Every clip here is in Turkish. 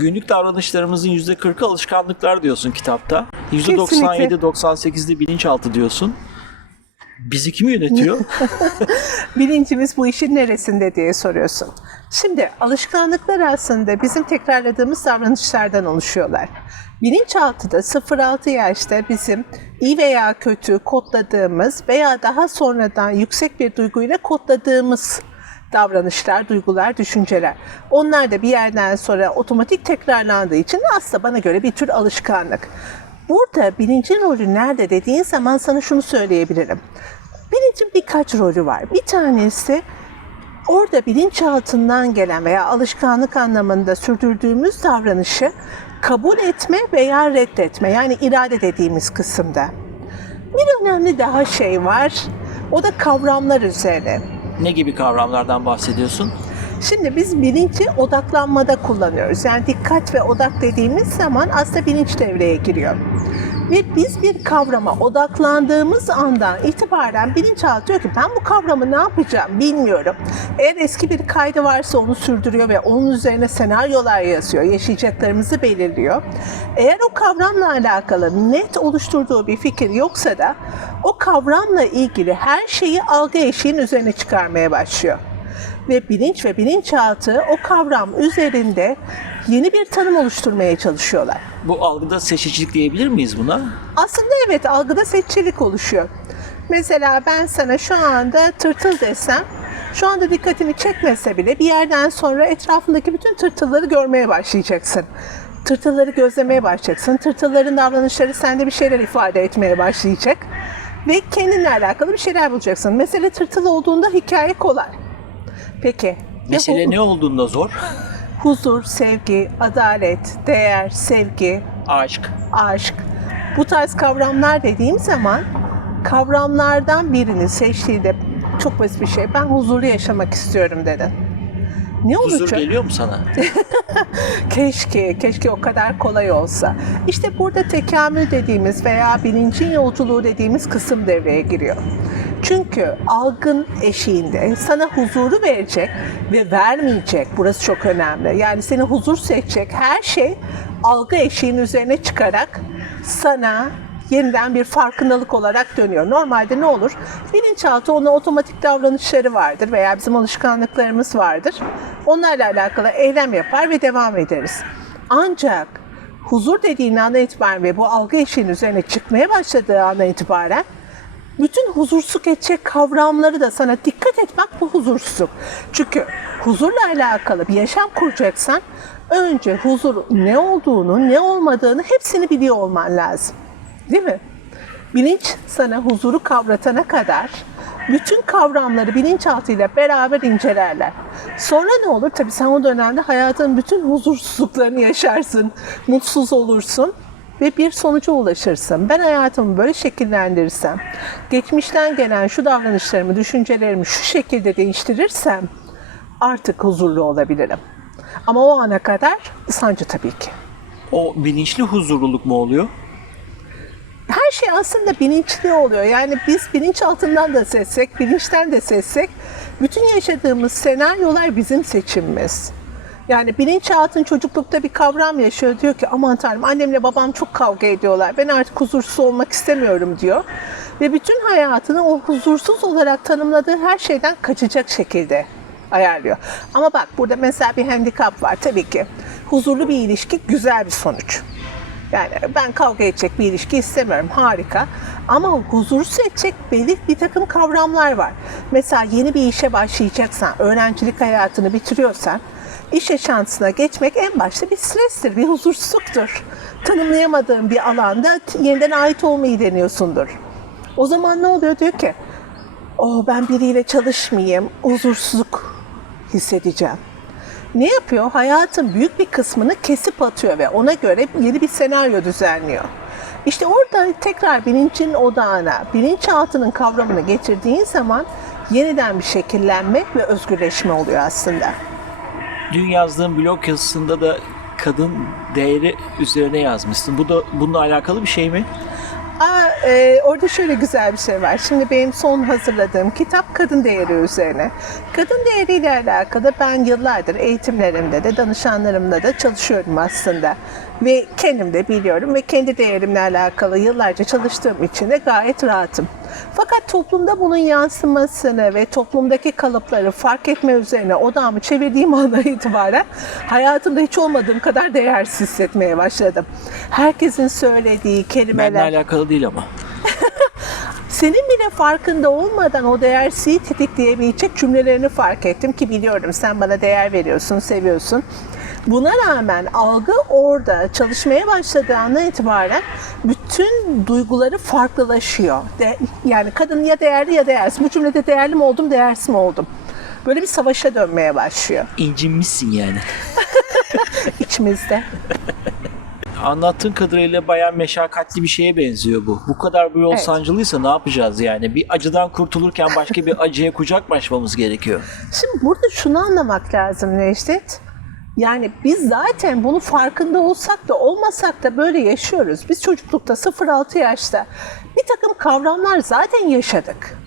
Günlük davranışlarımızın %40'ı alışkanlıklar diyorsun kitapta. %97-98'de bilinçaltı diyorsun. Bizi kim yönetiyor? Bilincimiz bu işin neresinde diye soruyorsun. Şimdi alışkanlıklar aslında bizim tekrarladığımız davranışlardan oluşuyorlar. Bilinçaltı da 0-6 yaşta bizim iyi veya kötü kodladığımız veya daha sonradan yüksek bir duyguyla kodladığımız davranışlar, duygular, düşünceler. Onlar da bir yerden sonra otomatik tekrarlandığı için aslında bana göre bir tür alışkanlık. Burada bilincin rolü nerede dediğin zaman sana şunu söyleyebilirim. Bilincin birkaç rolü var. Bir tanesi orada bilinçaltından gelen veya alışkanlık anlamında sürdürdüğümüz davranışı kabul etme veya reddetme yani irade dediğimiz kısımda. Bir önemli daha şey var. O da kavramlar üzerine. Ne gibi kavramlardan bahsediyorsun? Şimdi biz bilinci odaklanmada kullanıyoruz. Yani dikkat ve odak dediğimiz zaman aslında bilinç devreye giriyor. Ve biz bir kavrama odaklandığımız andan itibaren bilinçaltı diyor ki ben bu kavramı ne yapacağım bilmiyorum. Eğer eski bir kaydı varsa onu sürdürüyor ve onun üzerine senaryolar yazıyor, yaşayacaklarımızı belirliyor. Eğer o kavramla alakalı net oluşturduğu bir fikir yoksa da o kavramla ilgili her şeyi algı eşiğin üzerine çıkarmaya başlıyor ve bilinç ve bilinçaltı o kavram üzerinde yeni bir tanım oluşturmaya çalışıyorlar. Bu algıda seçicilik diyebilir miyiz buna? Aslında evet algıda seçicilik oluşuyor. Mesela ben sana şu anda tırtıl desem, şu anda dikkatini çekmese bile bir yerden sonra etrafındaki bütün tırtılları görmeye başlayacaksın. Tırtılları gözlemeye başlayacaksın. Tırtılların davranışları sende bir şeyler ifade etmeye başlayacak. Ve kendinle alakalı bir şeyler bulacaksın. Mesele tırtıl olduğunda hikaye kolay. Peki. Mesele ne olduğunda zor? Huzur, sevgi, adalet, değer, sevgi, Aşk. aşk. Bu tarz kavramlar dediğim zaman kavramlardan birini seçtiğinde çok basit bir şey. Ben huzurlu yaşamak istiyorum dedin. Ne Huzur olacak? geliyor mu sana? Keşke, keşke o kadar kolay olsa. İşte burada tekamül dediğimiz veya bilincin yolculuğu dediğimiz kısım devreye giriyor. Çünkü algın eşiğinde sana huzuru verecek ve vermeyecek. Burası çok önemli. Yani seni huzur seçecek her şey algı eşiğin üzerine çıkarak sana yeniden bir farkındalık olarak dönüyor. Normalde ne olur? Bilinçaltı onun otomatik davranışları vardır veya bizim alışkanlıklarımız vardır. Onlarla alakalı eylem yapar ve devam ederiz. Ancak huzur dediğin andan itibaren ve bu algı eşiğinin üzerine çıkmaya başladığı andan itibaren bütün huzursuzluk edecek kavramları da sana dikkat etmek bu huzursuzluk. Çünkü huzurla alakalı bir yaşam kuracaksan önce huzur ne olduğunu, ne olmadığını hepsini biliyor olman lazım. Değil mi? Bilinç sana huzuru kavratana kadar bütün kavramları bilinçaltıyla beraber incelerler. Sonra ne olur? Tabii sen o dönemde hayatın bütün huzursuzluklarını yaşarsın, mutsuz olursun ve bir sonuca ulaşırsın. Ben hayatımı böyle şekillendirirsem, geçmişten gelen şu davranışlarımı, düşüncelerimi şu şekilde değiştirirsem artık huzurlu olabilirim. Ama o ana kadar sancı tabii ki. O bilinçli huzurluluk mu oluyor? her şey aslında bilinçli oluyor. Yani biz bilinçaltından da seçsek, bilinçten de seçsek bütün yaşadığımız senaryolar bizim seçimimiz. Yani bilinçaltın çocuklukta bir kavram yaşıyor. Diyor ki aman tanrım annemle babam çok kavga ediyorlar. Ben artık huzursuz olmak istemiyorum diyor. Ve bütün hayatını o huzursuz olarak tanımladığı her şeyden kaçacak şekilde ayarlıyor. Ama bak burada mesela bir handikap var tabii ki. Huzurlu bir ilişki güzel bir sonuç. Yani ben kavga edecek bir ilişki istemiyorum. Harika. Ama huzursuz edecek belli bir takım kavramlar var. Mesela yeni bir işe başlayacaksan, öğrencilik hayatını bitiriyorsan, iş yaşantısına geçmek en başta bir strestir, bir huzursuzluktur. Tanımlayamadığın bir alanda yeniden ait olmayı deniyorsundur. O zaman ne oluyor? Diyor ki, oh ben biriyle çalışmayayım, huzursuzluk hissedeceğim ne yapıyor? Hayatın büyük bir kısmını kesip atıyor ve ona göre yeni bir senaryo düzenliyor. İşte orada tekrar bilincin odağına, bilinçaltının kavramını getirdiğin zaman yeniden bir şekillenme ve özgürleşme oluyor aslında. Dün yazdığım blog yazısında da kadın değeri üzerine yazmışsın. Bu da bununla alakalı bir şey mi? Aa, e, orada şöyle güzel bir şey var. Şimdi benim son hazırladığım kitap kadın değeri üzerine. Kadın değeriyle alakalı ben yıllardır eğitimlerimde de danışanlarımla da çalışıyorum aslında. Ve kendim de biliyorum ve kendi değerimle alakalı yıllarca çalıştığım için de gayet rahatım. Fakat toplumda bunun yansımasını ve toplumdaki kalıpları fark etme üzerine odağımı çevirdiğim andan itibaren hayatımda hiç olmadığım kadar değersiz hissetmeye başladım. Herkesin söylediği Benimle kelimeler, alakalı değil ama. senin bile farkında olmadan o değersizliği tetikleyebilecek cümlelerini fark ettim ki biliyorum sen bana değer veriyorsun, seviyorsun. Buna rağmen algı orada çalışmaya başladığı andan itibaren bütün duyguları farklılaşıyor. De, yani kadın ya değerli ya değersiz. Bu cümlede değerli mi oldum, değersiz mi oldum? Böyle bir savaşa dönmeye başlıyor İncinmişsin yani. içimizde. Anlattığın kadarıyla bayağı meşakkatli bir şeye benziyor bu. Bu kadar bu yol Evet. sancılıysa ne yapacağız yani? Bir acıdan kurtulurken başka bir acıya kucak başlamamız gerekiyor. Şimdi burada şunu anlamak lazım Necdet. Yani biz zaten bunu farkında olsak da olmasak da böyle yaşıyoruz. Biz çocuklukta 0-6 yaşta bir takım kavramlar zaten yaşadık.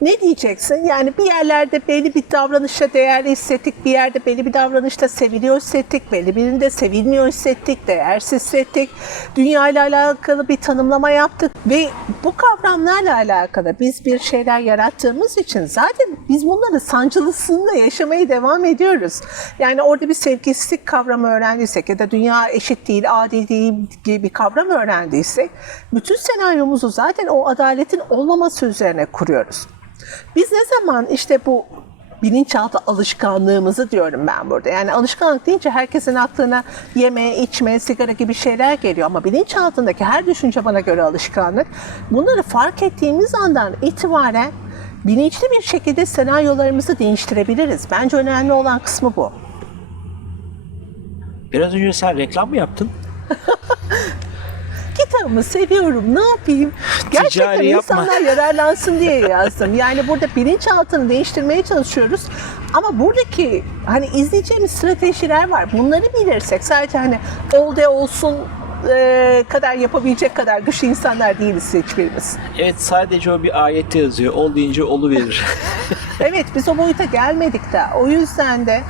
Ne diyeceksin? Yani bir yerlerde belli bir davranışta değerli hissettik, bir yerde belli bir davranışta seviliyor hissettik, belli birinde sevilmiyor hissettik, değersiz hissettik. Dünya ile alakalı bir tanımlama yaptık ve bu kavramlarla alakalı biz bir şeyler yarattığımız için zaten biz bunları sancılısında yaşamaya devam ediyoruz. Yani orada bir sevgisizlik kavramı öğrendiysek ya da dünya eşit değil, adil değil gibi bir kavram öğrendiysek bütün senaryomuzu zaten o adaletin olmaması üzerine kuruyoruz. Biz ne zaman işte bu bilinçaltı alışkanlığımızı diyorum ben burada. Yani alışkanlık deyince herkesin aklına yeme, içme, sigara gibi şeyler geliyor. Ama bilinçaltındaki her düşünce bana göre alışkanlık. Bunları fark ettiğimiz andan itibaren bilinçli bir şekilde senaryolarımızı değiştirebiliriz. Bence önemli olan kısmı bu. Biraz önce sen reklam mı yaptın? Kitabımı seviyorum. Ne yapayım? Gerçekten Ticari yapma. insanlar yararlansın diye yazdım. Yani burada bilinçaltını değiştirmeye çalışıyoruz. Ama buradaki hani izleyeceğimiz stratejiler var. Bunları bilirsek sadece hani ol de olsun e, kadar yapabilecek kadar güçlü insanlar değiliz hiçbirimiz. Evet sadece o bir ayette yazıyor. Ol deyince olu verir. Evet biz o boyuta gelmedik de o yüzden de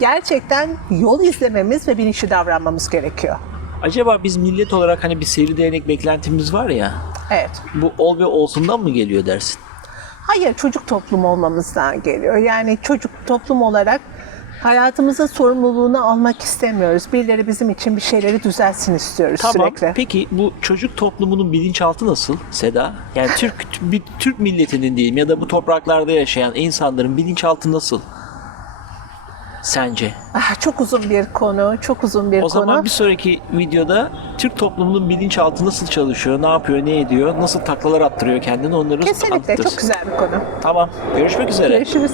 gerçekten yol izlememiz ve bilinçli davranmamız gerekiyor. Acaba biz millet olarak hani bir seri değnek beklentimiz var ya. Evet. Bu ol ve olsundan mı geliyor dersin? Hayır çocuk toplum olmamızdan geliyor. Yani çocuk toplum olarak hayatımızın sorumluluğunu almak istemiyoruz. Birileri bizim için bir şeyleri düzelsin istiyoruz Tamam. sürekli. Peki bu çocuk toplumunun bilinçaltı nasıl Seda? Yani Türk bir Türk milletinin diyeyim ya da bu topraklarda yaşayan insanların bilinçaltı nasıl? Sence? Ah, çok uzun bir konu, çok uzun bir O konu. zaman bir sonraki videoda Türk toplumunun bilinçaltı nasıl çalışıyor, ne yapıyor, ne ediyor, nasıl taklalar attırıyor kendini onları Kesinlikle anlatırız. çok güzel bir konu. Tamam. Görüşmek üzere. Görüşürüz.